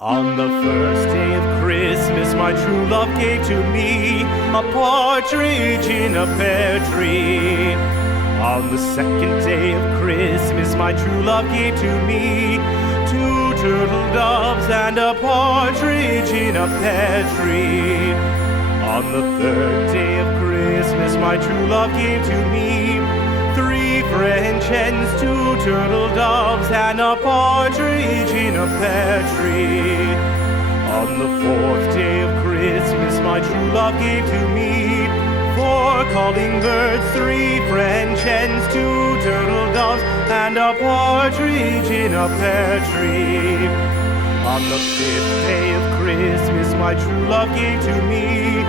On the first day of Christmas, my true love gave to me a partridge in a pear tree. On the second day of Christmas, my true love gave to me two turtle doves and a partridge in a pear tree. On the third day of Christmas, my true love gave to me three French hens, two turtle doves, and a partridge in a pear tree. On the fourth day of Christmas, my true love gave to me four calling birds, three French hens, two turtle doves, and a partridge in a pear tree. On the fifth day of Christmas, my true love gave to me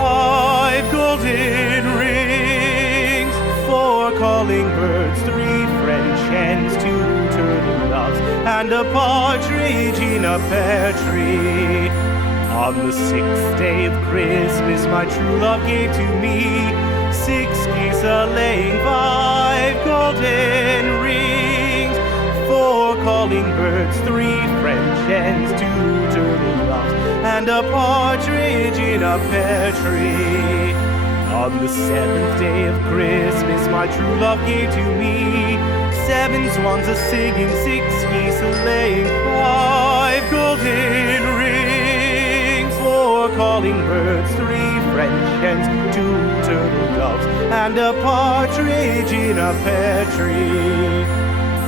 five golden rings, four calling birds, three French hens, two turtle doves, and a partridge in a pear tree. On the sixth day of Christmas, my true love gave to me six geese a-laying, five golden rings, four calling birds, three French hens, two turtle doves, and a partridge in a pear tree. On the seventh day of Christmas, my true love gave to me seven swans a-singing, six geese a-laying, five golden rings, four calling birds, three French hens, two turtle doves, and a partridge in a pear tree.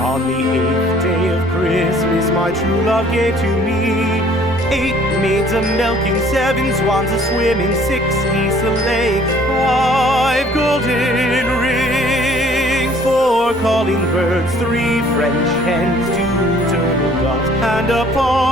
On the eighth day of Christmas, my true love gave to me eight maids a-milking, seven swans a-swimming, six geese a-laying, five golden rings, four calling birds, three French hens, two turtle doves, and a partridge